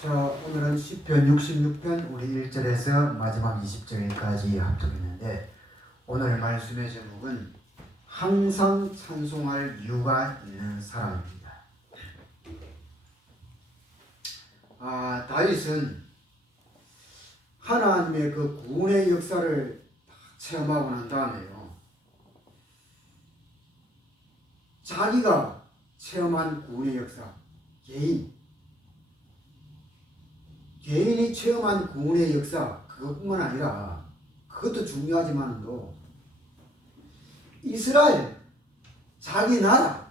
자, 오늘은 시편 66편 우리 1절에서 마지막 20절까지 합독했는데, 오늘 말씀의 제목은 항상 찬송할 이유가 있는 사람입니다. 다윗은 하나님의 그 구원의 역사를 체험하고 난 다음에요, 자기가 체험한 구원의 역사, 개인이 체험한 구원의 역사, 그것뿐만 아니라, 그것도 중요하지만도 이스라엘, 자기 나라,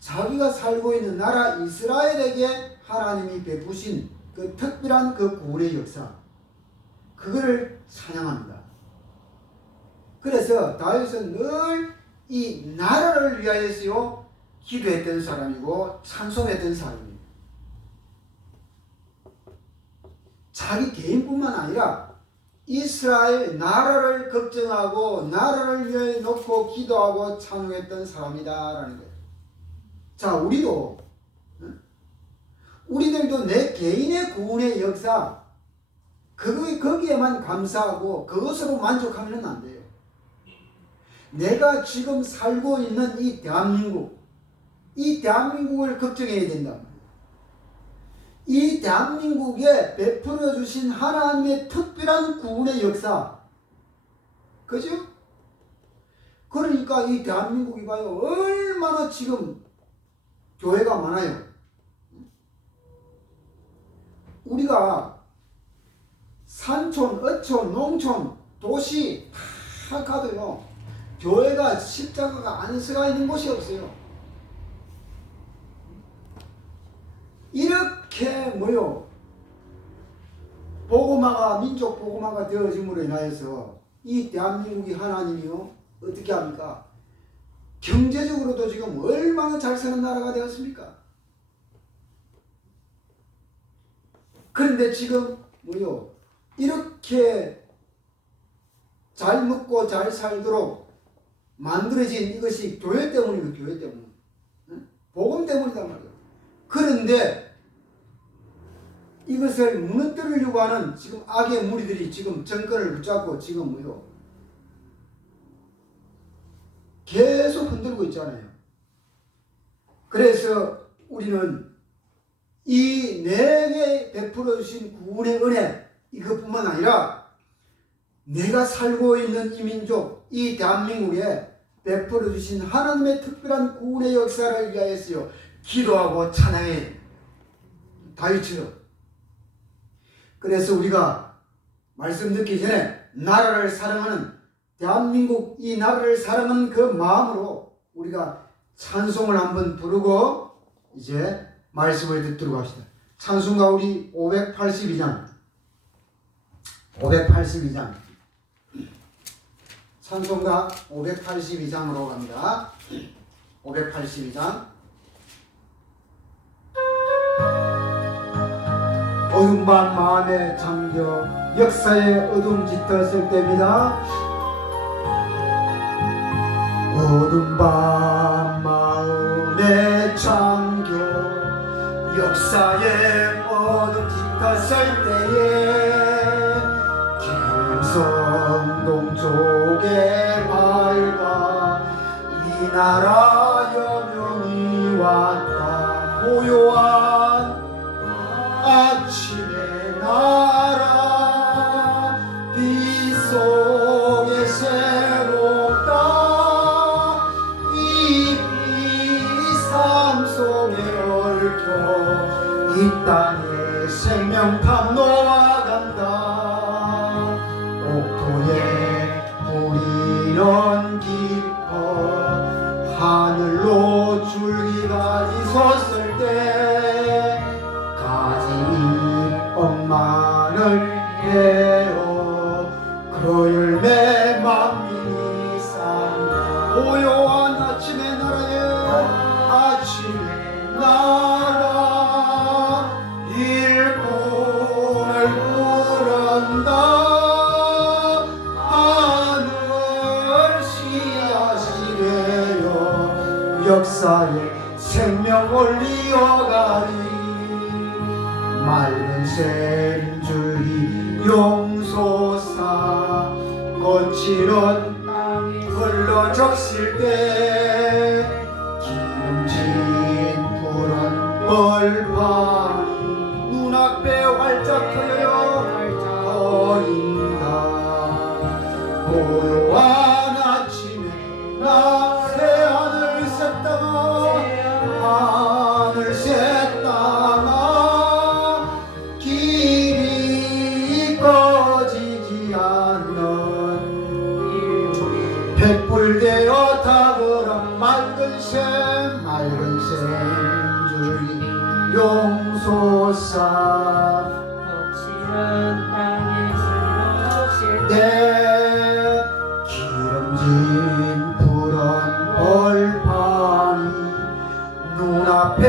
자기가 살고 있는 나라 이스라엘에게 하나님이 베푸신 그 특별한 그 구원의 역사, 그거를 찬양합니다. 그래서 다윗은 늘 이 나라를 위하여서요 기도했던 사람이고 찬송했던 사람입니다. 자기 개인뿐만 아니라 이스라엘 나라를 걱정하고 나라를 위해 놓고 기도하고 찬송했던 사람이다라는 거예요. 자, 우리들도 내 개인의 구원의 역사, 거기에만 감사하고 그것으로 만족하면 안 돼요. 내가 지금 살고 있는 이 대한민국을 걱정해야 된다. 이 대한민국에 베풀어 주신 하나님의 특별한 구원의 역사, 그죠? 그러니까 이 대한민국이 봐요, 얼마나 지금 교회가 많아요. 우리가 산촌, 어촌, 농촌, 도시 다 가도요, 교회가 십자가가 안 서가 있는 곳이 없어요. 이렇게 민족 복음화가 되어짐으로 인하여서 이 대한민국이 하나님이요 어떻게 합니까? 경제적으로도 지금 얼마나 잘 사는 나라가 되었습니까? 그런데 지금 이렇게 잘 먹고 잘 살도록 만들어진 이것이 교회 때문이에요. 교회 때문, 복음 때문이단 말이에요. 그런데 이것을 무너뜨리려고 하는 지금 악의 무리들이 지금 정권을 붙잡고 지금 계속 흔들고 있잖아요. 그래서 우리는 이 내게 베풀어 주신 구원의 은혜, 이것뿐만 아니라 내가 살고 있는 이 민족, 이 대한민국에 베풀어 주신 하나님의 특별한 구원의 역사를 위하여서요 기도하고 찬양해, 다윗처럼. 그래서 우리가 말씀 듣기 전에 나라를 사랑하는, 대한민국 이 나라를 사랑하는 그 마음으로 우리가 찬송을 한번 부르고 이제 말씀을 듣도록 합시다. 찬송가 우리 582장 찬송가 582장으로 갑니다. 582장. 어둠 밤 마음에 잠겨 역사의 어둠 짙었을 때입니다. 어둠 밤 마음에 잠겨 역사의 어둠 짙었을 때에 김성 동쪽의 마을과 이 나라 여명이 왔다. 고요한 아침의 나라 빛속에 새롭다. 이 삶 속에 얽혀 이 땅에 생명탑 놓아간다. 옥토에 불이런 깊어 하늘로 줄기가지 섰을 때 엄마를 내어 그 열매 만민이 산다. 고요한 아침의 나라에 아침의 나라 일꾼을 맑은 샘줄기 용솟아 거칠은 땅이 흘러 적실 때 기름진 푸른 벌판이 눈앞에 활짝 트여인다. 고요한 아침에 나 새하늘 샜다가 길이 꺼지지 않는 횃불되어 타거라 맑은 샘줄기 용솟아 거칠은 땅에 흘러질 때 내 기름진 푸른 벌판이 눈앞에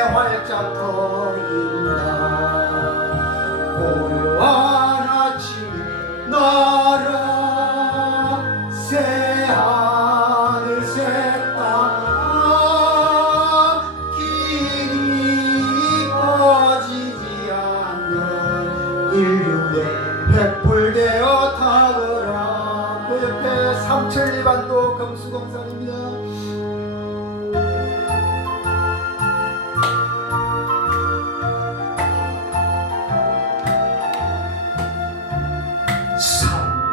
활짝 트인다. 고요한 아침에 나라 새하늘 샜다 길이 꺼지지 않는 인류의 횃불되어 타거라. 그 옆에 삼천리반도 금수공산입니다.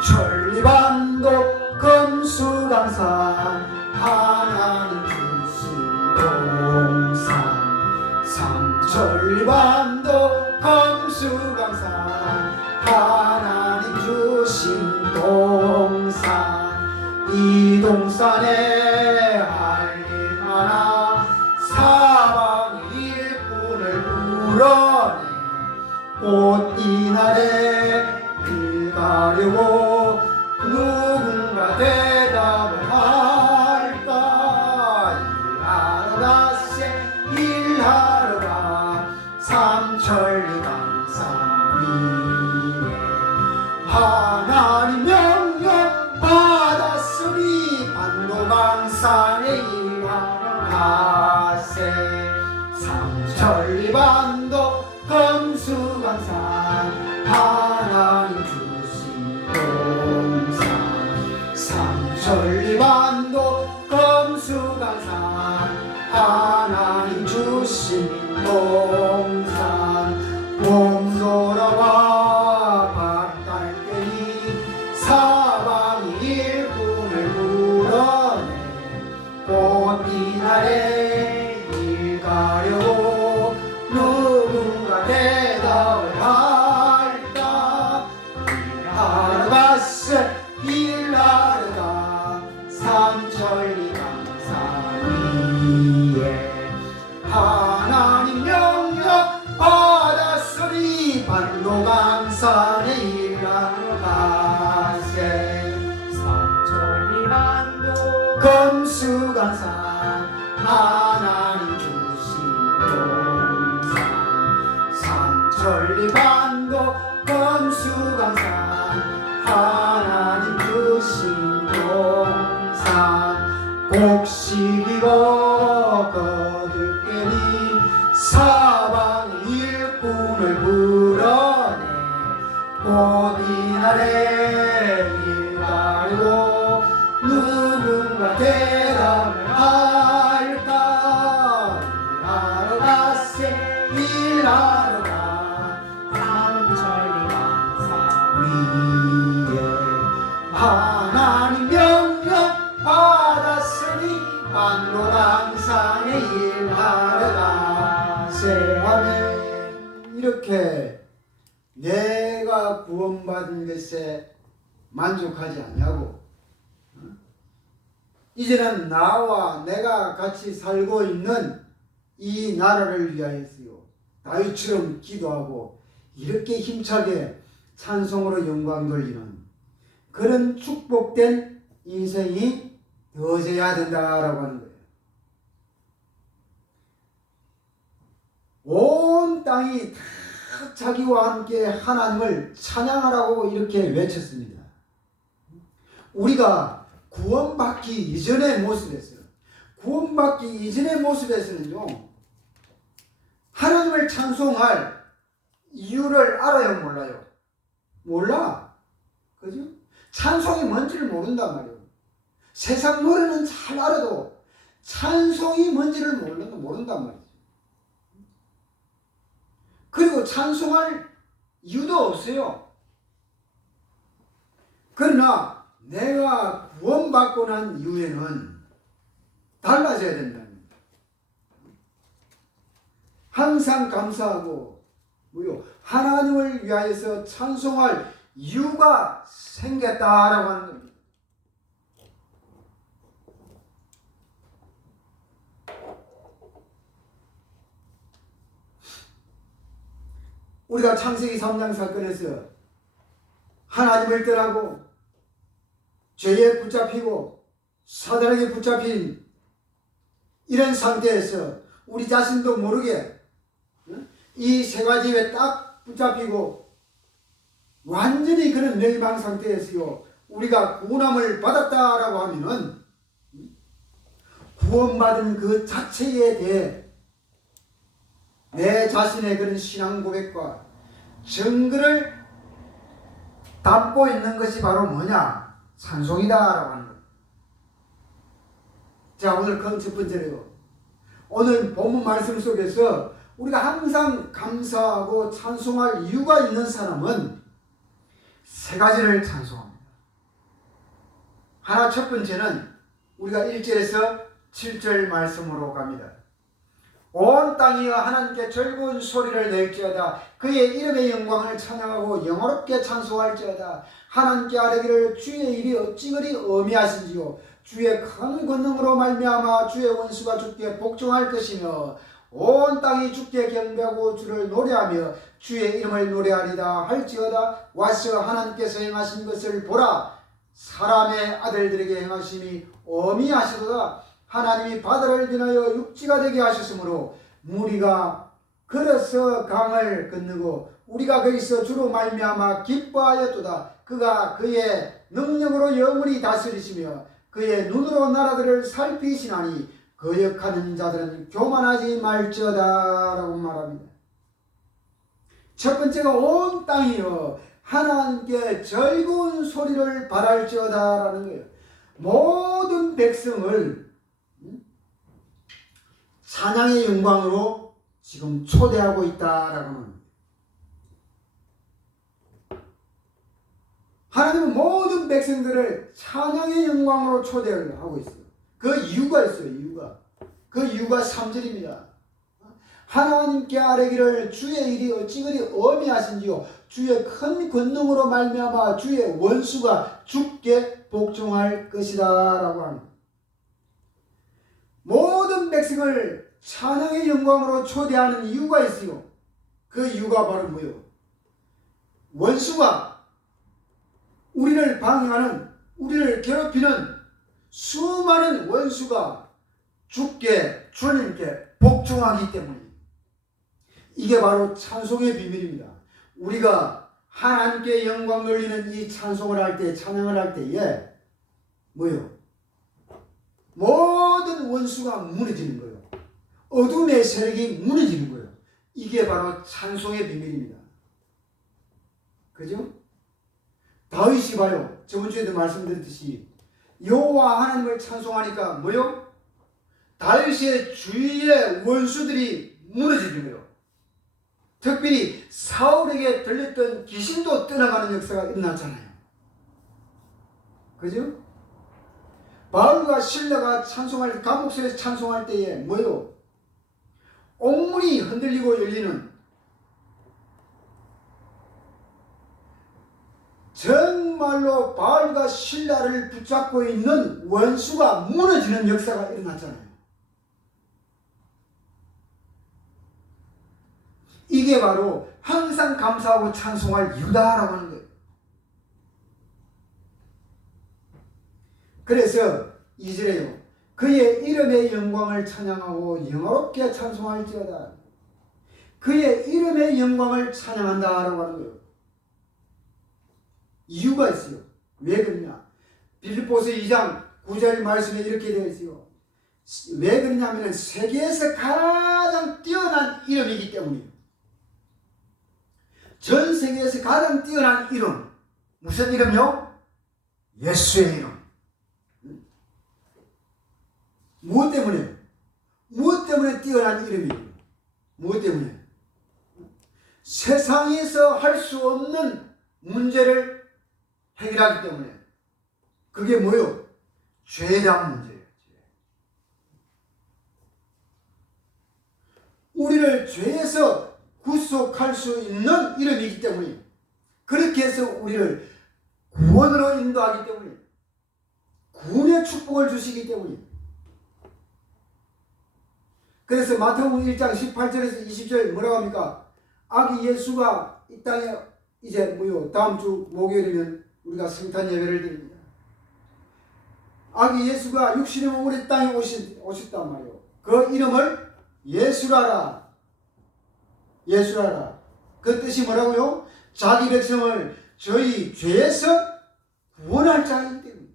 삼천리반도 금수강산 하나님 주신 동산. 삼천리반도 금수강산 하나님 주신 동산. 이 동산에 할 일 하나 사방의 일꾼을 불러내 꽃 이날에 일 가려고 누군가 대답을 할까. 일하러 갔세 일하러 가 삼천리 강산 위에 하나님 명령 받았으니 반도강산에 일하러 가세. 삼천리 반도 금수강산 하나님 주신 동산. 삼천리 반도 금수강산 하나님 주신 동산. 봄 돌아와 밭갈 때니 사방이 일꾼을 불러내 꽃 이날에 일 가려고 누군가 대답을 할까. 일하러 갔어 일하러 가 삼천리 강산 위에 하나님 명령 받았으니 반도강산에 일하러 가세. 삼천리 반도 금수강산 하나님 주신 동산. 삼천리 반도 금수강산 하나님 주신 동산. 곡식이고 거들깨니 사방의 일꾼을 불러내 꽃 이날에 일 가리고 누군가 대답을 할까. 일하러 갔세 일하러 가 삼천리 강산 위에 하나님 명령 받았으니 반도강산에 일하러 가세. 아멘. 이렇게 내가 구원받은 것에 만족하지 않냐고, 이제는 나와 내가 같이 살고 있는 이 나라를 위하여서요 다윗처럼 기도하고 이렇게 힘차게 찬송으로 영광 돌리는 그런 축복된 인생이 되어져야 된다라고 하는 거예요. 온 땅이 다 자기와 함께 하나님을 찬양하라고 이렇게 외쳤습니다. 우리가 구원받기 이전의 모습에서, 구원받기 이전의 모습에서는요 하나님을 찬송할 이유를 알아요, 몰라요? 몰라. 그죠? 찬송이 뭔지를 모른단 말이에요. 세상 노래는 잘 알아도 찬송이 뭔지를 모른단 말이죠. 그리고 찬송할 이유도 없어요. 그러나 내가 구원받고 난 이후에는 달라져야 된다는 거예요. 항상 감사하고 하나님을 위하여서 찬송할 이유가 생겼다라고 하는 겁니다. 우리가 창세기 3장 사건에서 하나님을 떠나고 죄에 붙잡히고 사단에게 붙잡힌 이런 상태에서 우리 자신도 모르게 이 세 가지에 딱 붙잡히고 완전히 그런 멸망 상태에서요, 우리가 구원함을 받았다라고 하면은 구원받은 그 자체에 대해 내 자신의 그런 신앙 고백과 증거를 담고 있는 것이 바로 뭐냐? 찬송이다라고 하는 것. 자, 오늘 그 첫 번째로요. 오늘 본문 말씀 속에서 우리가 항상 감사하고 찬송할 이유가 있는 사람은 세 가지를 찬송합니다. 하나, 첫 번째는 우리가 1절에서 7절 말씀으로 갑니다. 온 땅이여 하나님께 즐거운 소리를 낼지어다. 그의 이름의 영광을 찬양하고 영화롭게 찬송할지어다. 하나님께 아뢰기를 주의 일이 어찌 그리 어미하신지요. 주의 큰 권능으로 말미암아 주의 원수가 주께 복종할 것이며 온 땅이 주께 경배하고 주를 노래하며 주의 이름을 노래하리다 할지어다. 와서 하나님께서 행하신 것을 보라. 사람의 아들들에게 행하심이 어미하시도다. 하나님이 바다를 비나여 육지가 되게 하셨으므로 무리가 걸어서 강을 건너고 우리가 거기서 주로 말미암아 기뻐하였도다. 그가 그의 능력으로 영원히 다스리시며 그의 눈으로 나라들을 살피시나니 거역하는 자들은 교만하지 말지어다 라고 말합니다. 첫 번째가 온 땅이여 하나님께 즐거운 소리를 발할지어다 라는 거예요. 모든 백성을 찬양의 영광으로 지금 초대하고 있다라고 합니다. 하나님은 모든 백성들을 찬양의 영광으로 초대를 하고 있어요. 그 이유가 있어요. 그 이유가 3절입니다. 하나님께 아뢰기를 주의 일이 어찌 그리 어미하신지요. 주의 큰 권능으로 말미암아 주의 원수가 주께 복종할 것이다 라고 합니다. 모든 백성을 찬양의 영광으로 초대하는 이유가 있어요. 그 이유가 바로 뭐예요? 원수가 우리를 방해하는, 우리를 괴롭히는 수많은 원수가 주님께 복종하기 때문입니다. 이게 바로 찬송의 비밀입니다. 우리가 하나님께 영광 돌리는 이 찬송을 할 때, 찬양을 할 때에 뭐예요? 모든 원수가 무너지는 거예요. 어둠의 세력이 무너지는 거예요. 이게 바로 찬송의 비밀입니다. 그죠? 다윗이 봐요. 저번 주에도 말씀드렸듯이 여호와 하나님을 찬송하니까 뭐요? 다윗의 주위의 원수들이 무너지는 거예요. 특별히 사울에게 들렸던 귀신도 떠나가는 역사가 일어났잖아요. 그죠? 바울과 실라가 찬송할, 감옥에서 찬송할 때에 뭐요? 옥문이 흔들리고 열리는, 정말로 바울과 실라를 붙잡고 있는 원수가 무너지는 역사가 일어났잖아요. 이게 바로 항상 감사하고 찬송할 이유다라고 하는 거예요. 그래서 2절에요. 그의 이름의 영광을 찬양하고 영화롭게 찬송할지어다. 그의 이름의 영광을 찬양한다라고 하는 거예요. 이유가 있어요. 왜 그러냐? 빌립보서 2장 9절 말씀에 이렇게 되어 있어요. 왜 그러냐면 세계에서 가장 뛰어난 이름이기 때문이에요. 전 세계에서 가장 뛰어난 이름. 무슨 이름요? 예수의 이름. 무엇 때문에? 무엇 때문에 뛰어난 이름이에요? 무엇 때문에? 세상에서 할 수 없는 문제를 해결하기 때문에. 그게 뭐요? 죄에 대한 문제예요. 우리를 죄에서 구속할 수 있는 이름이기 때문에, 그렇게 해서 우리를 구원으로 인도하기 때문에, 구원의 축복을 주시기 때문에. 그래서 마태복음 1장 18절에서 20절 뭐라고 합니까? 아기 예수가 이 땅에 이제 뭐요? 다음 주 목요일이면 우리가 성탄 예배를 드립니다. 아기 예수가 육신의 몸으로 이 땅에 오셨단 말이에요. 그 이름을 예수라라. 예수라라. 그 뜻이 뭐라고요? 자기 백성을 저희 죄에서 구원할 자이기 때문에.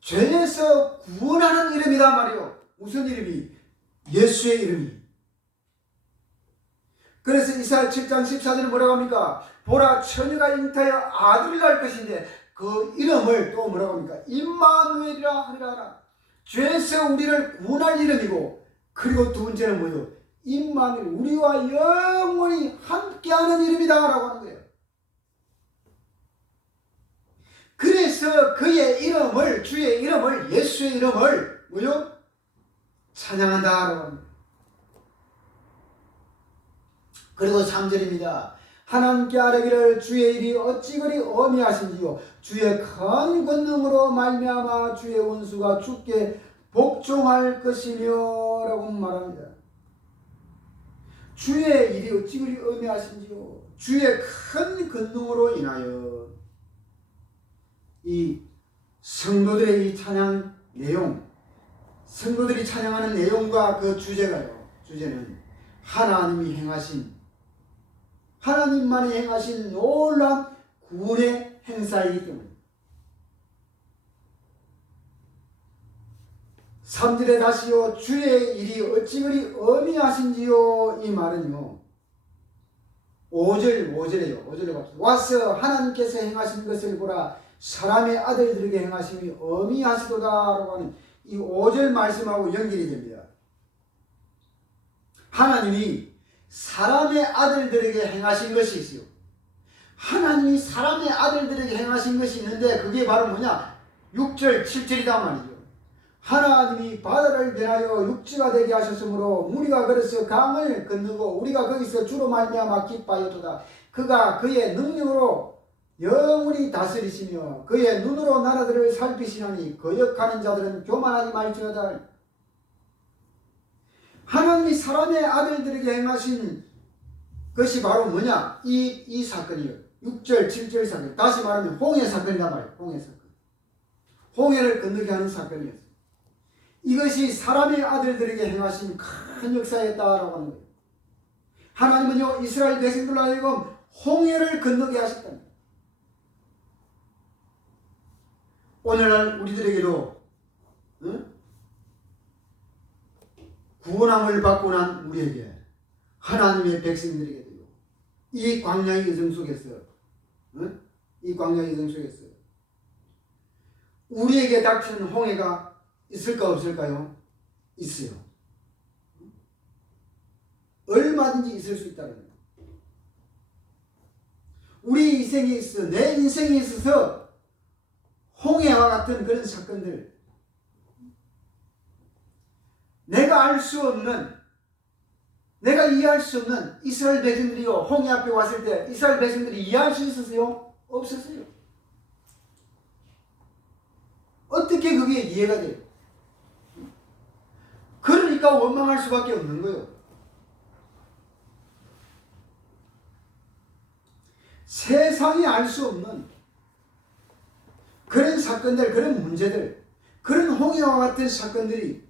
죄에서 구원하는 이름이란 말이에요. 무슨 이름이? 예수의 이름이. 그래서 이사야 7장 14절에 뭐라고 합니까? 보라, 처녀가 잉타하여 아들을 낳을 것인데 그 이름을 또 뭐라고 합니까? 임마누엘이라 하리라. 죄에서 우리를 구원할 이름이고, 그리고 두 번째는 뭐예요? 임마누엘, 우리와 영원히 함께하는 이름이다 라고 하는 거예요. 그래서 그의 이름을, 주의 이름을, 예수의 이름을 뭐요? 찬양한다 라고 합니다. 그리고 3절입니다. 하나님께 아뢰기를 주의 일이 어찌 그리 어미하신지요. 주의 큰 권능으로 말미암아 주의 원수가 주께 복종할 것이며 라고 말합니다. 주의 일이 어찌 그리 어미하신지요. 주의 큰 권능으로 인하여. 이 성도들의 이 찬양 내용, 성도들이 찬양하는 내용과 그 주제가요. 주제는 하나님이 행하신, 하나님만이 행하신 놀라운 구원의 행사이기 때문에. 3절에 다시요. 주의 일이 어찌 그리 어미하신지요. 이 말은요. 5절에요. 5절에 봅시다. 와서 하나님께서 행하신 것을 보라. 사람의 아들들에게 행하심이 어미하시도다 라고 하는 이 5절 말씀하고 연결이 됩니다. 하나님이 사람의 아들들에게 행하신 것이 있어요. 하나님이 사람의 아들들에게 행하신 것이 있는데 그게 바로 뭐냐? 6절, 7절이다 말이죠. 하나님이 바다를 변하여 육지가 되게 하셨으므로 무리가 걸어서 강을 건너고 우리가 거기서 주로 말미암아 기뻐하였도다. 그가 그의 능력으로 영원히 다스리시며 그의 눈으로 나라들을 살피시나니 거역하는 자들은 교만하지 말지어다. 하나님이 사람의 아들들에게 행하신 것이 바로 뭐냐? 이 사건이에요. 6절, 7절 사건. 다시 말하면 홍해 사건이란 말이에요. 홍해 사건. 홍해를 건너게 하는 사건이었어요. 이것이 사람의 아들들에게 행하신 큰 역사였다라고 하는 거예요. 하나님은요, 이스라엘 백성들로 하여금 홍해를 건너게 하셨답니다. 오늘날 우리들에게도 구원함을 받고 난 우리에게, 하나님의 백성들에게도요, 이 광야의 여정 속에서, 이 광야의 여정 속에서 우리에게 닥치는 홍해가 있을까 없을까요? 있어요. 얼마든지 있을 수 있다는 거예요. 우리 인생에 있어, 내 인생에 있어서 홍해와 같은 그런 사건들, 내가 알 수 없는, 내가 이해할 수 없는 이스라엘 백성들이요, 홍해 앞에 왔을 때 이스라엘 백성들이 이해할 수 있었어요? 없었어요. 어떻게 그게 이해가 돼요? 그러니까 원망할 수밖에 없는 거예요. 세상이 알 수 없는 그런 사건들, 그런 문제들, 그런 홍해와 같은 사건들이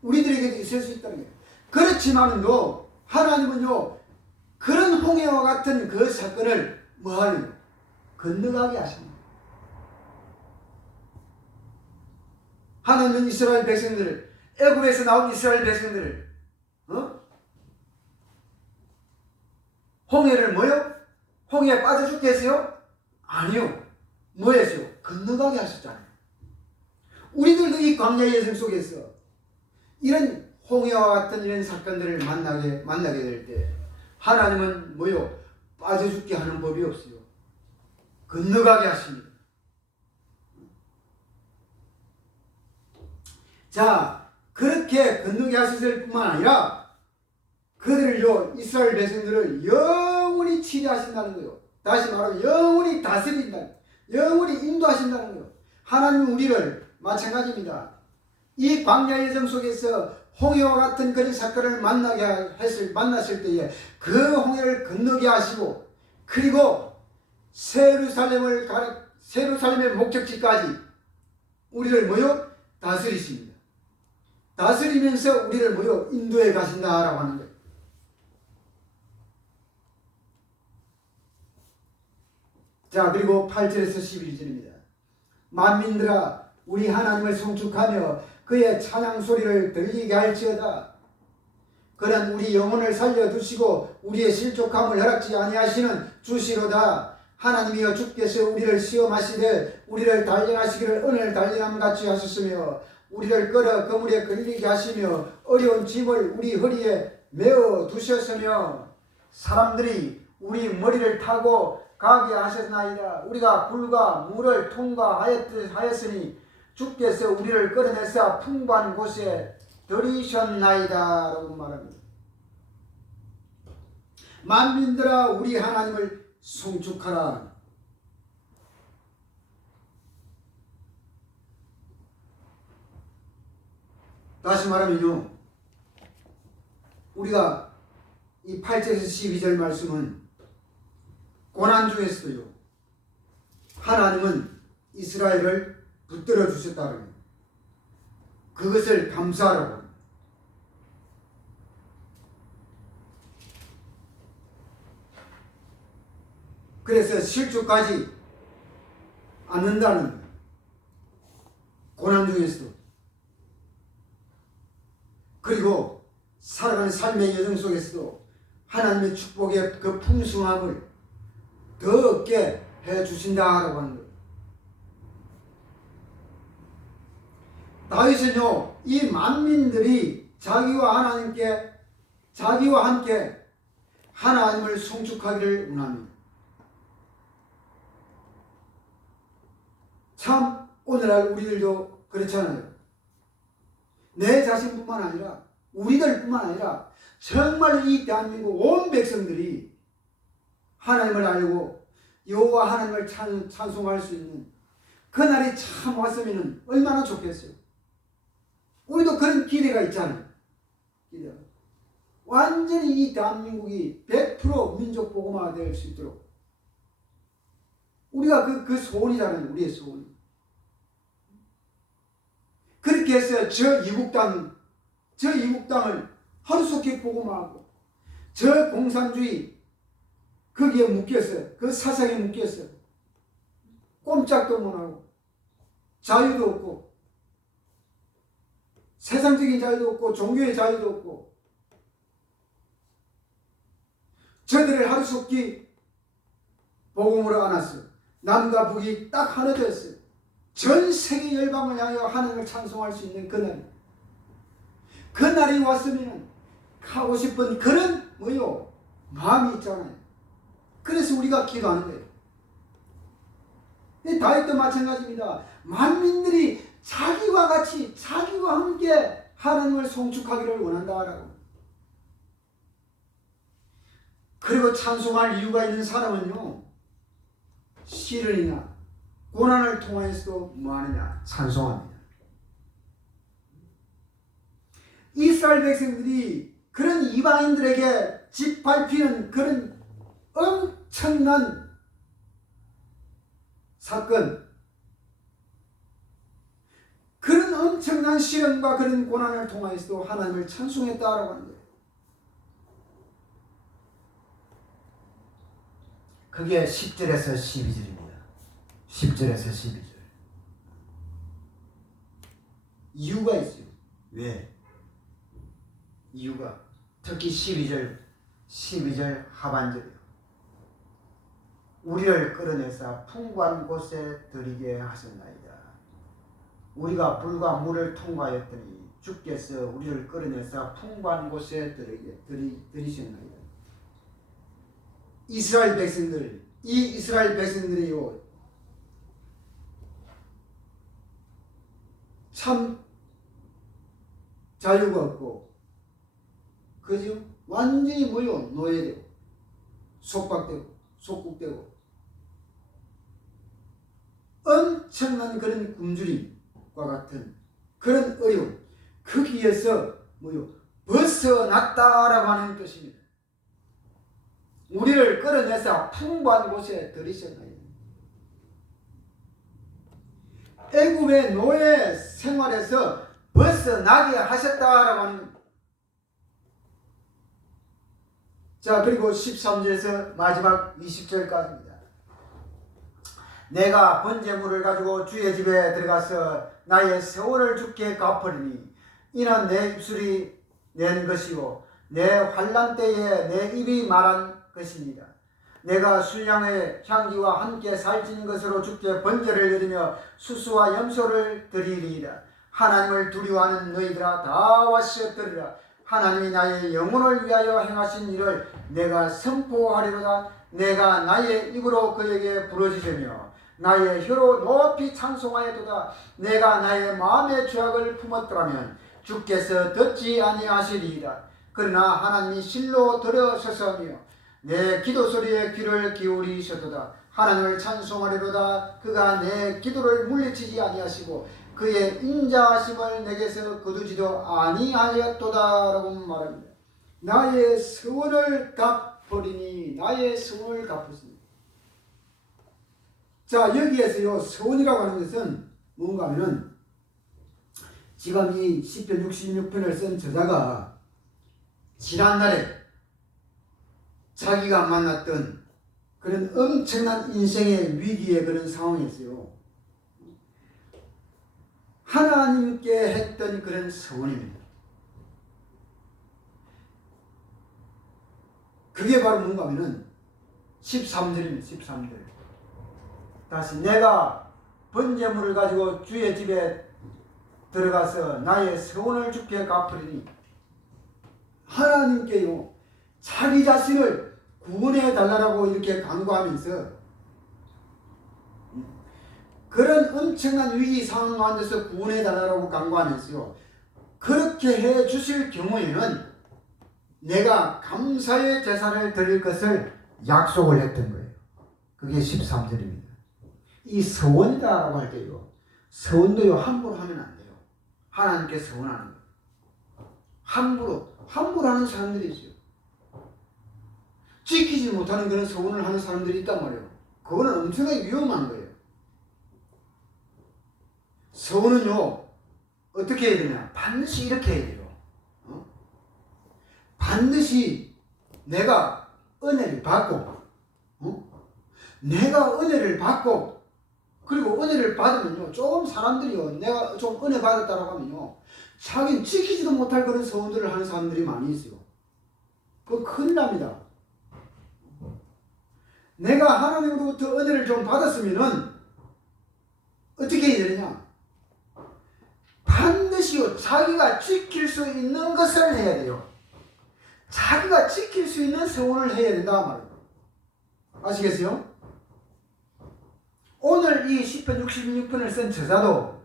우리들에게도 있을 수 있다는 거예요. 그렇지만도 하나님은요, 그런 홍해와 같은 그 사건을 뭐하는, 건너가게 하십니다. 하나님은 이스라엘 백성들을, 애굽에서 나온 이스라엘 백성들을 홍해를 뭐요? 홍해에 빠져 죽게 했어요? 아니요. 뭐 했어요? 건너가게 하셨잖아요. 우리들도 이 광야의 여정 속에서 이런 홍해와 같은 이런 사건들을 만나게 될 때 하나님은 뭐요? 빠져 죽게 하는 법이 없어요. 건너가게 하십니다. 자, 그렇게 건너게 하셨을 뿐만 아니라 그들을요, 이스라엘 백성들을 영원히 치료하신다는 거예요. 다시 말하면 영원히 다스린다, 영원히 인도하신다는 거예요. 하나님은 우리를 마찬가지입니다. 이 광야 여정 속에서 홍해와 같은 그런 사건을 만났을 때에 그 홍해를 건너게 하시고, 그리고 세루살렘의 목적지까지 우리를 뭐요? 다스리십니다. 다스리면서 우리를 뭐요? 인도해 가신다라고 하는 거예요. 자, 그리고 8절에서 11절입니다. 만민들아, 우리 하나님을 송축하며 그의 찬양 소리를 들리게 할지어다. 그는 우리 영혼을 살려두시고 우리의 실족함을 허락지 아니하시는 주시로다. 하나님이여, 주께서 우리를 시험하시되 우리를 단련하시기를 오늘 단련함 같이 하셨으며 우리를 끌어 그물에 걸리게 하시며 어려운 짐을 우리 허리에 메어 두셨으며 사람들이 우리 머리를 타고 가게 하셨나이다. 우리가 불과 물을 통과하였으니 주께서 우리를 끌어내사 풍부한 곳에 들이셨나이다 라고 말합니다. 만민들아, 우리 하나님을 송축하라. 다시 말하면요, 우리가 이 8절에서 12절 말씀은 고난 중에서도요, 하나님은 이스라엘을 붙들어 주셨다는 거예요. 그것을 감사하라고 합니다. 그래서 실족하지 않는다는 거예요. 고난 중에서도. 그리고 살아가는 삶의 여정 속에서도 하나님의 축복의 그 풍성함을 더 얻게 해주신다라고 하는 거예요. 다윗은요, 이 만민들이 자기와 함께 하나님을 송축하기를 원합니다. 참 오늘날 우리들도 그렇잖아요. 내 자신뿐만 아니라 우리들뿐만 아니라 정말 이 대한민국 온 백성들이 하나님을 알고 여호와 하나님을 찬송할 수 있는 그날이 참 왔으면 얼마나 좋겠어요. 우리도 그런 기대가 있잖아요. 기대가. 완전히 이 대한민국이 100% 민족 복음화 될 수 있도록 우리가 그 소원이잖아요. 우리의 소원. 그렇게 해서 저 이국당을 하루속히 복음화하고 저 공산주의 거기에 묶였어요. 그 사상에 묶였어요. 꼼짝도 못하고 자유도 없고 세상적인 자유도 없고 종교의 자유도 없고 저들을 하루속히 복음으로 안았어요. 남과 북이 딱 하나 되었어요. 전 세계 열방을 향하여 하나님을 찬송할 수 있는 그날. 그날이 왔으면 하고 싶은 그런 마음이 있잖아요. 그래서 우리가 기도하는 거예요. 다윗도 마찬가지입니다. 만민들이 자기와 함께 하나님을 송축하기를 원한다라고. 그리고 찬송할 이유가 있는 사람은요, 시련이나 고난을 통하여서도 뭐하느냐? 찬송합니다. 이스라엘 백성들이 그런 이방인들에게 짓밟히는 그런 엄청난 사건, 그런 엄청난 시련과 그런 고난을 통하여서도 하나님을 찬송했다라고 하는 거예요. 그게 10절에서 12절입니다. 10절에서 12절. 이유가 있어요. 왜? 이유가 특히 12절 하반절이에요. 우리를 끌어내사 풍부한 곳에 들이게 하셨나이다. 우리가 불과 물을 통과하였더니 주께서 우리를 끌어내사 풍부한 곳에 들이셨나이다. 이스라엘 백성들, 이 이스라엘 백성들이요, 참 자유가 없고, 그죠? 완전히 뭐요? 노예되고, 속박되고, 속국되고, 엄청난 그런 굶주림과 같은 그런 어려움, 거기에서 뭐요? 벗어났다라고 하는 뜻입니다. 우리를 끌어내서 풍부한 곳에 들이셨나이다. 애굽의 노예 생활에서 벗어나게 하셨다라고 하는 겁니다. 자, 그리고 13절에서 마지막 20절까지입니다. 내가 번제물을 가지고 주의 집에 들어가서 나의 세월을 주께 갚으리니 이는 내 입술이 낸 것이요 내 환난 때에 내 입이 말한 것입니다. 내가 순양의 향기와 함께 살찐 것으로 주께 번제를 드리며 수수와 염소를 드리리이다. 하나님을 두려워하는 너희들아 다 와서 들으라. 하나님이 나의 영혼을 위하여 행하신 일을 내가 선포하리로다. 내가 나의 입으로 그에게 부르짖으며 나의 혀로 높이 찬송하였도다. 내가 나의 마음의 죄악을 품었더라면 주께서 듣지 아니하시리이다. 그러나 하나님이 실로 들어서서며 내 기도 소리에 귀를 기울이셨도다. 하나님을 찬송하리로다. 그가 내 기도를 물리치지 아니하시고 그의 인자하심을 내게서 거두지도 아니하였도다 라고 말합니다. 나의 서원을 갚으리니 나의 서원을 갚으시니. 자, 여기에서요 서원이라고 하는 것은 뭔가 하면은 지금 이 시편 66편을 쓴 저자가 지난날에 자기가 만났던 그런 엄청난 인생의 위기의 그런 상황이었어요. 하나님께 했던 그런 서원입니다. 그게 바로 뭔가 하면은 13절입니다. 13절. 다시 내가 번제물을 가지고 주의 집에 들어가서 나의 서원을 주께 갚으리니 하나님께요 자기 자신을 구원해 달라고 이렇게 간구하면서 그런 엄청난 위기 상황 가운데서 구원해 달라고 간구하면서요 그렇게 해 주실 경우에는 내가 감사의 제사를 드릴 것을 약속을 했던 거예요. 그게 13절입니다. 이 서원이다라고 할 때요 서원도요 함부로 하면 안 돼요. 하나님께 서원하는 거예요. 함부로 하는 사람들이 있어요. 지키지 못하는 그런 서원을 하는 사람들이 있단 말이에요. 그거는 엄청나게 위험한 거예요. 서원은요 어떻게 해야 되냐? 반드시 이렇게 해야 돼요. 반드시 내가 은혜를 받고 내가 은혜를 받고 그리고 은혜를 받으면요 조금 사람들이요 내가 좀 은혜 받았다라고 하면요 자기는 지키지도 못할 그런 서원들을 하는 사람들이 많이 있어요. 그거 큰일 납니다. 내가 하나님으로부터 은혜를 좀 받았으면은 어떻게 해야 되느냐? 반드시요 자기가 지킬 수 있는 것을 해야 돼요. 자기가 지킬 수 있는 서원을 해야 된다 말이에요. 아시겠어요? 오늘 이 시편 66편을 쓴 저자도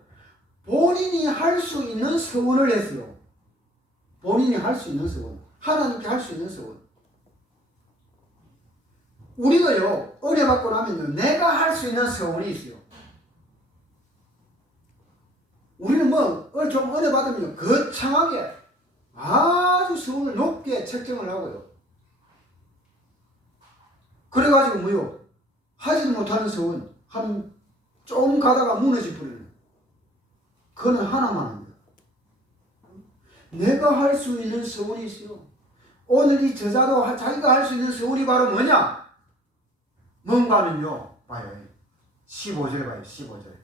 본인이 할 수 있는 서원을 했어요. 본인이 할 수 있는 서원. 하나님께 할 수 있는 서원. 우리가요 은혜 받고 나면요 내가 할 수 있는 서원이 있어요. 우리는 뭐 좀 은혜 받으면 거창하게 아주 서원을 높게 책정을 하고요. 그래가지고 뭐요 하지 못하는 서원 한 좀 가다가 무너져 버리는 그거는 하나만 합니다. 내가 할 수 있는 서원이 있어요. 오늘 이 저자도 자기가 할 수 있는 서원이 바로 뭐냐? 뭔가 하면요 봐요 15절 봐요 15절.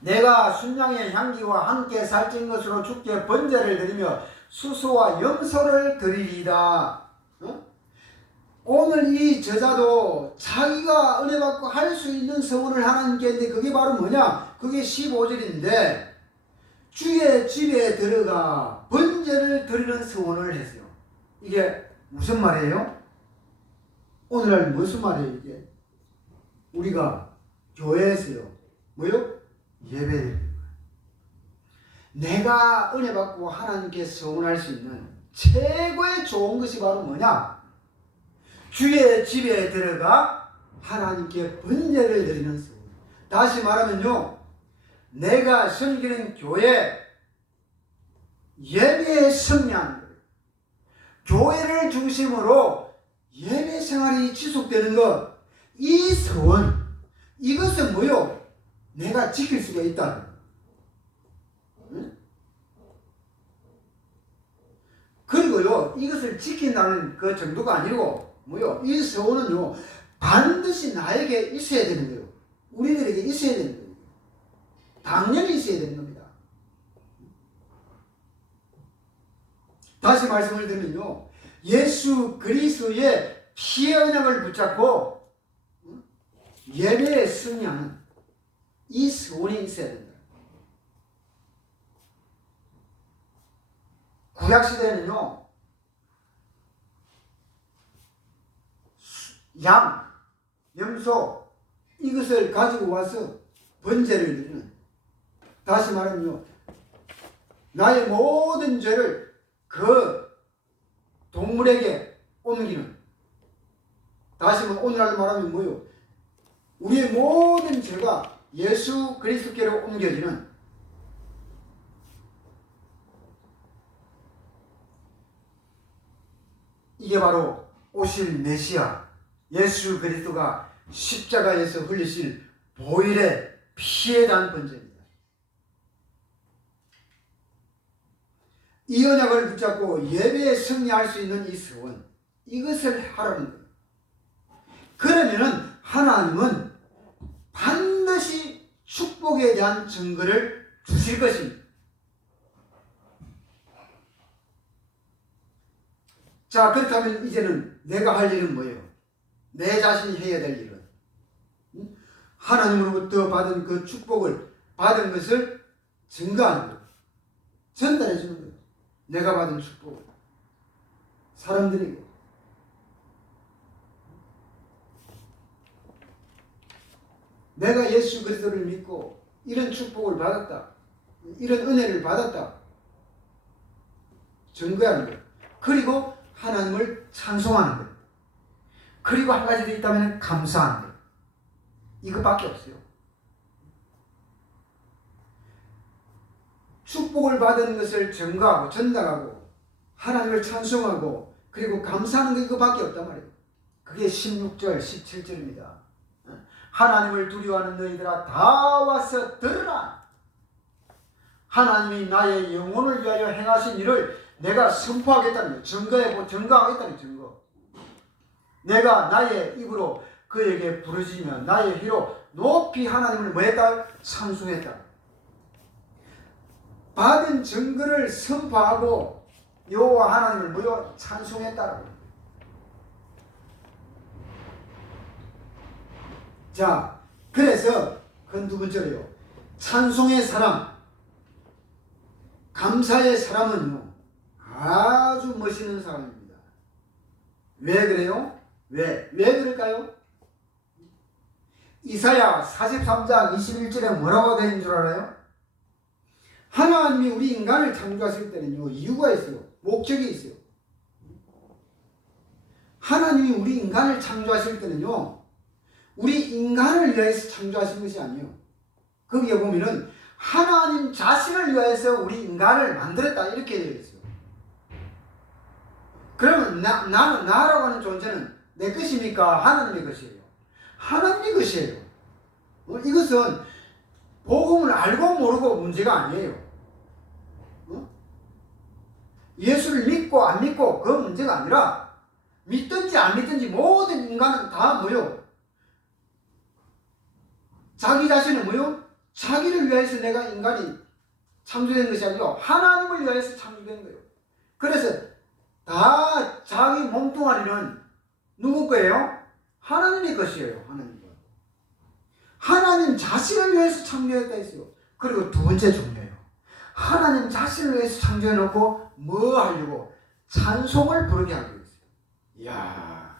내가 순양의 향기와 함께 살찐 것으로 주께 번제를 드리며 수수와 염소를 드리리다. 오늘 이 저자도 자기가 은혜 받고 할 수 있는 서원을 하나님께 했는데 그게 바로 뭐냐? 그게 15절인데 주의 집에 들어가 번제를 드리는 서원을 했어요. 이게 무슨 말이에요? 오늘날 무슨 말이에요 이게? 우리가 교회에서요 뭐요? 예배드립니다. 내가 은혜 받고 하나님께 서원할 수 있는 최고의 좋은 것이 바로 뭐냐? 주의 집에 들어가 하나님께 번제를 드리는 서원. 다시 말하면요, 내가 섬기는 교회 예배에 승리하는 거예요. 교회를 중심으로 예배 생활이 지속되는 것, 이 서원, 이것은 뭐요? 내가 지킬 수가 있다는 거예요. 그리고요, 이것을 지킨다는 그 정도가 아니고 뭐요? 이 서원은요 반드시 나에게 있어야 되는 거예요. 우리들에게 있어야 되는 거예요. 당연히 있어야 되는 겁니다. 다시 말씀을 드리면요, 예수 그리스도의 피의 언약을 붙잡고 예배에 승리하는 이 서원이 있어야 된다. 구약시대에는요 양, 염소 이것을 가지고 와서 번제를 드리는, 다시 말하면요 나의 모든 죄를 그 동물에게 옮기는, 다시 오늘날로 말하면 뭐요? 우리의 모든 죄가 예수 그리스도께로 옮겨지는, 이게 바로 오실 메시아 예수 그리스도가 십자가에서 흘리실 보혈의 피에 대한 번제입니다. 이 언약을 붙잡고 예배에 승리할 수 있는 이 서원, 이것을 하라는 거예요. 그러면은 하나님은 반드시 축복에 대한 증거를 주실 것입니다. 자, 그렇다면 이제는 내가 할 일은 뭐예요? 내 자신이 해야 될 일은 하나님으로부터 받은 그 축복을 받은 것을 증거하는 거예요. 전달해 주는 거예요. 내가 받은 축복을 사람들에게. 내가 예수 그리스도를 믿고 이런 축복을 받았다, 이런 은혜를 받았다, 증거하는 거예요. 그리고 하나님을 찬송하는 거예요. 그리고 한 가지 더 있다면 감사하는 거예요. 이것밖에 없어요. 축복을 받은 것을 증거하고 전달하고 하나님을 찬송하고 그리고 감사하는 거 이거밖에 없단 말이에요. 그게 16절 17절입니다. 하나님을 두려워하는 너희들아 다 와서 들으라. 하나님이 나의 영혼을 위하여 행하신 일을 내가 선포하겠다는 거예요. 증거하겠다는 증거. 내가 나의 입으로 그에게 부르짖으며 나의 혀로 높이 하나님을 뭐했다? 찬송했다. 받은 증거를 선포하고 여호와 하나님을 뭐요? 찬송했다라고. 자, 그래서 그건 두 번째로요, 찬송의 사람, 감사의 사람은요 아주 멋있는 사람입니다. 왜 그래요? 왜 그럴까요? 이사야 43장 21절에 뭐라고 되어 있는 줄 알아요? 하나님이 우리 인간을 창조하실 때는요 이유가 있어요. 목적이 있어요. 하나님이 우리 인간을 창조하실 때는요 우리 인간을 위해서 창조하신 것이 아니에요. 거기에 보면은 하나님 자신을 위해서 우리 인간을 만들었다 이렇게 되어 있어요. 그러면 나라고 하는 존재는 내 것입니까? 하나님의 것이에요. 하나님의 것이에요. 이것은 복음을 알고 모르고 문제가 아니에요. 예수를 믿고 안 믿고 그 문제가 아니라 믿든지 안 믿든지 모든 인간은 다 뭐요? 자기 자신은 뭐요? 자기를 위해서 내가 인간이 창조된 것이 아니라 하나님을 위해서 창조된 거예요. 그래서 다 자기 몸뚱아리는 누구 거예요? 하나님의 것이에요. 하나님 것. 하나님 자신을 위해서 창조했다 했어요. 그리고 두 번째 중요해요. 하나님 자신을 위해서 창조해놓고 뭐 하려고? 찬송을 부르게 하기 위해서. 이야.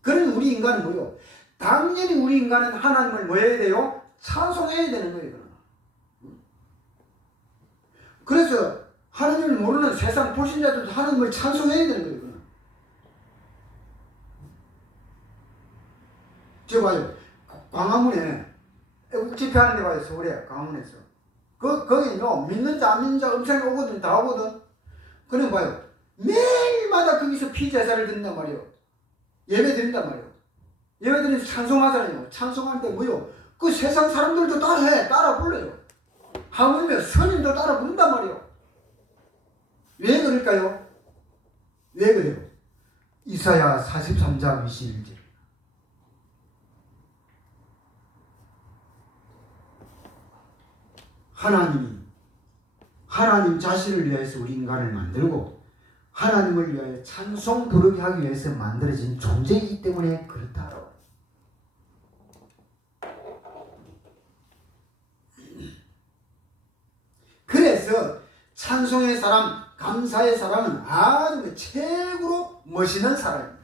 그런 우리 인간은 뭐요? 당연히 우리 인간은 하나님을 뭐 해야 돼요? 찬송해야 되는 거예요. 그래서 하나님을 모르는 세상 불신자들도 하나님을 찬송해야 되는 거예요. 저 봐요. 광화문에 집회하는 데 봐요. 서울에 광화문에서. 거기는요, 믿는 자, 안 믿는 자 엄청 오거든. 다 오거든. 그럼 봐요. 매일마다 거기서 피제사를 드린단 말이에요. 예배 드린단 말이에요. 예배 드리면서 찬송하잖아요. 찬송할 때 뭐요? 그 세상 사람들도 따라해. 따라 불러요. 하물며 스님도 따라 부른단 말이에요. 왜 그럴까요? 왜 그래요? 이사야 43장 21절. 하나님 자신을 위해서 우리 인간을 만들고 하나님을 위하여 찬송 부르게 하기 위해서 만들어진 존재이기 때문에 그렇다고. 그래서 찬송의 사람, 감사의 사람은 아주 최고로 멋있는 사람입니다.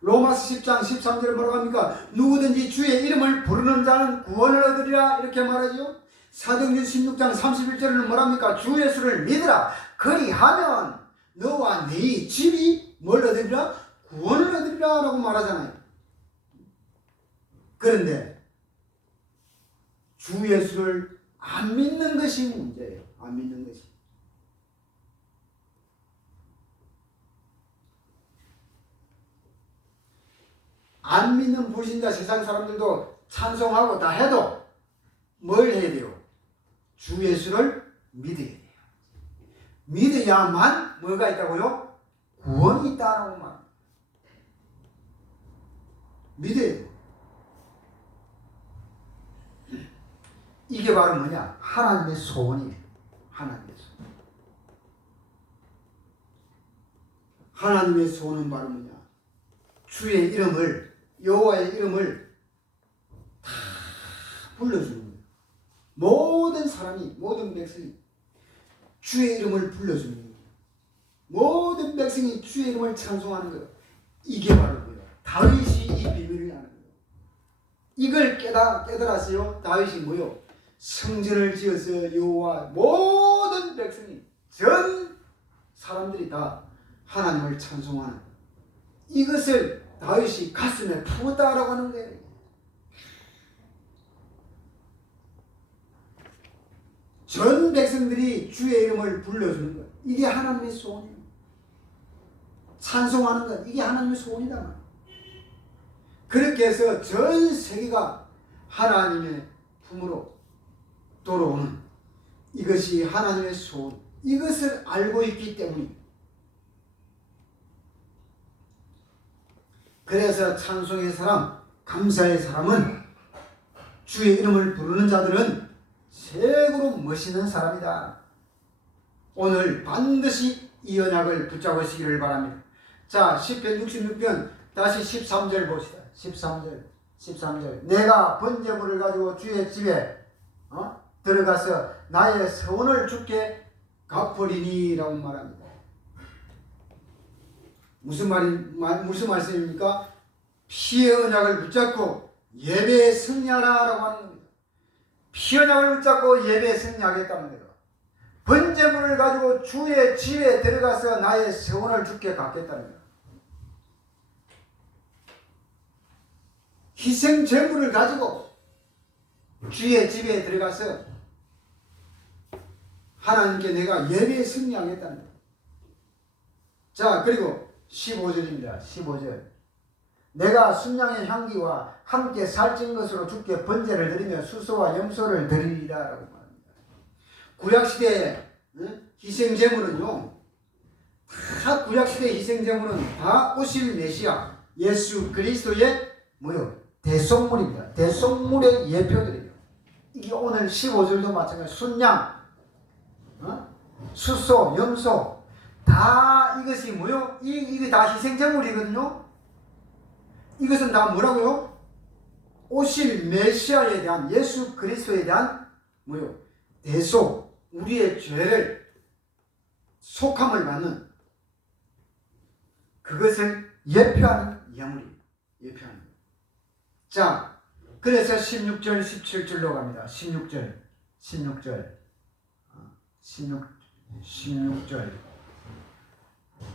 로마서 10장 13절에 뭐라고 합니까? 누구든지 주의 이름을 부르는 자는 구원을 얻으리라 이렇게 말하죠. 사도행전 16장 31절에는 뭐랍니까? 주 예수를 믿으라. 그리하면 너와 네 집이 뭘 얻으리라? 구원을 얻으리라 라고 말하잖아요. 그런데 주 예수를 안 믿는 것이 문제예요. 안 믿는 것이. 안 믿는 불신자 세상 사람들도 찬송하고 다 해도 뭘 해야 돼요? 주 예수를 믿어야 돼요. 믿어야만 뭐가 있다고요? 구원이 있다라고 말합니다. 믿어야 돼요. 이게 바로 뭐냐? 하나님의 소원이에요. 하나님의 소원. 하나님의 소원은 바로 뭐냐? 주의 이름을, 여호와의 이름을 다 불러주는 거예요. 모든 사람이, 모든 백성이 주의 이름을 불러주는 거예요. 모든 백성이 주의 이름을 찬송하는 거예요. 이게 바로 뭐예요? 다윗이 이 비밀을 아는 거예요. 이걸 깨달았어요. 다윗이 뭐요? 성전을 지어서 여호와 모든 백성이, 전 사람들이 다 하나님을 찬송하는 이것을 다윗이 가슴에 품었다라고 하는 거예요. 전 백성들이 주의 이름을 불러주는 것, 이게 하나님의 소원이에요. 찬송하는 것, 이게 하나님의 소원이다. 그렇게 해서 전 세계가 하나님의 품으로 돌아오는 이것이 하나님의 소원, 이것을 알고 있기 때문입니다. 그래서 찬송의 사람, 감사의 사람은, 주의 이름을 부르는 자들은 최고로 멋있는 사람이다. 오늘 반드시 이 언약을 붙잡으시기를 바랍니다. 자, 시편 66편 다시 13절 봅시다. 13절. 내가 번제물을 가지고 주의 집에 들어가서 나의 서원을 주께 갚으리니 라고 말합니다. 무슨 말씀입니까? 피의 언약을 붙잡고 예배에 승리하라 라고 하는 겁니다. 피의 언약을 붙잡고 예배에 승리하겠다는 거예요. 번제물을 가지고 주의 집에 들어가서 나의 서원을 주께 갚겠다는 거예요. 희생 제물을 가지고 주의 집에 들어가서 하나님께 내가 예배에 승리하겠다는 거예요. 자, 그리고 15절입니다. 15절. 내가 순양의 향기와 함께 살찐 것으로 주께 번제를 드리며 수소와 염소를 드리리라 라고 말합니다. 구약시대의 희생제물은요, 다 구약시대의 희생제물은 다 오실 메시아 예수 그리스도의 뭐요? 대속물입니다. 대속물의 예표들이에요. 이게 오늘 15절도 마찬가지예요. 순양, 수소, 염소, 다 이것이 뭐요? 이게 다 희생제물이거든요. 이것은 다 뭐라고요? 오실 메시아에 대한, 예수 그리스도에 대한 뭐요? 대속, 우리의 죄를 속함을 받는 그것을 예표하는 예물이에요. 예표하는 거예요. 자, 그래서 16절, 17절로 갑니다. 16절. 16절.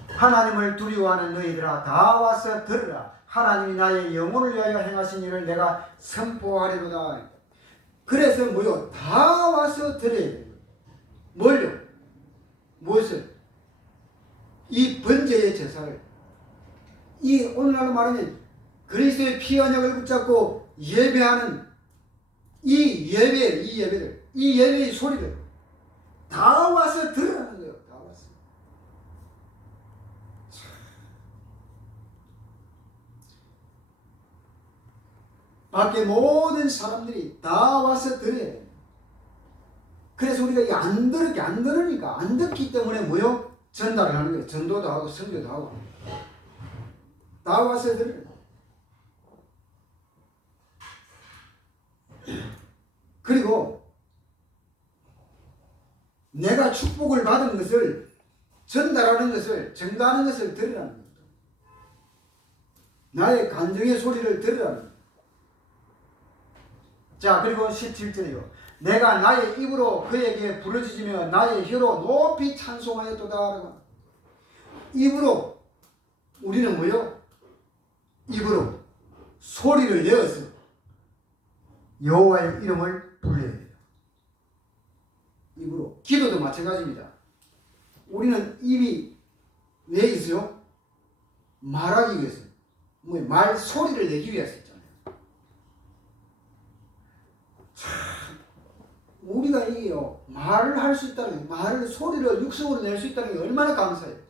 하나님을 두려워하는 너희들아 다 와서 들으라. 하나님이 나의 영혼을 위하여 행하신 일을 내가 선포하리로다. 그래서 뭐요? 다 와서 들어야 돼요. 뭘요? 무엇을? 이 번제의 제사를, 이 오늘날로 말하면 그리스도의 피 언약을 붙잡고 예배하는 이 예배의 소리를 다 와서 들으라는 거예요. 다 와서. 밖에 모든 사람들이 다 와서 들어야 돼요. 그래서 우리가 이게 안 들으니까, 안 듣기 때문에 뭐요? 전달을 하는 거예요. 전도도 하고 선교도 하고. 다 와서 들어야 돼요. 그리고 내가 축복을 받은 것을 전달하는 것을, 전가하는 것을 들으라는 겁니다. 나의 간증의 소리를 들으라는 겁니다. 자, 그리고 17절이요. 내가 나의 입으로 그에게 부르짖으며 나의 혀로 높이 찬송하였도다. 입으로, 우리는 뭐요? 입으로 소리를 내어서 여호와의 이름을 불러야 돼요. 입으로. 기도도 마찬가지입니다. 우리는 입이 왜 있어요? 말하기 위해서. 말 소리를 내기 위해서 있잖아요. 참, 우리가 이게요, 말을 할 수 있다는 게, 말을, 소리를 육성으로 낼 수 있다는 게 얼마나 감사해요.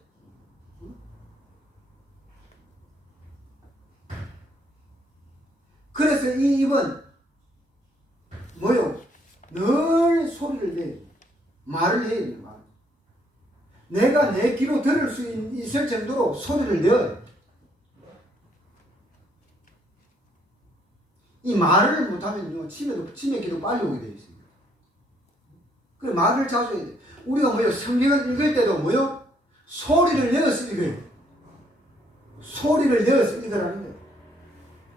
그래서 이 입은 뭐요? 늘 소리를 내야 돼. 말을 해야 돼. 말. 내가 내 귀로 들을 수 있을 정도로 소리를 내어야 돼. 이 말을 못하면요, 치매기도 빨리 오게 되어 있습니다. 그래, 말을 자주 해야 돼. 우리가 뭐요? 성경을 읽을 때도 뭐요? 소리를 내어서 읽어요. 소리를 내어서 읽으라는 거예요.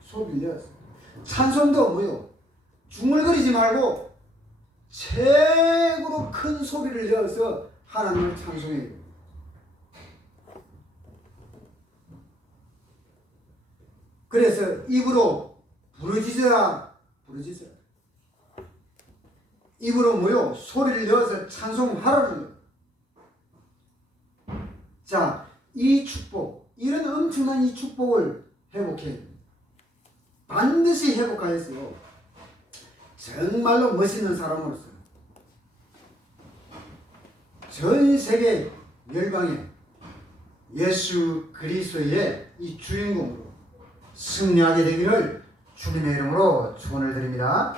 소리를 내어서. 찬송도 뭐요? 중얼거리지 말고 최고로 큰 소리를 내어서 하나님을 찬송해야 돼요. 그래서 입으로 부르짖으라. 입으로 뭐요? 소리를 내어서 찬송하라는 거예요. 자, 이 축복, 이런 엄청난 이 축복을 회복해야 됩니다. 반드시 회복하였어요. 정말로 멋있는 사람으로서 전 세계 열방에 예수 그리스도의 이 주인공으로 승리하게 되기를 주님의 이름으로 축원을 드립니다.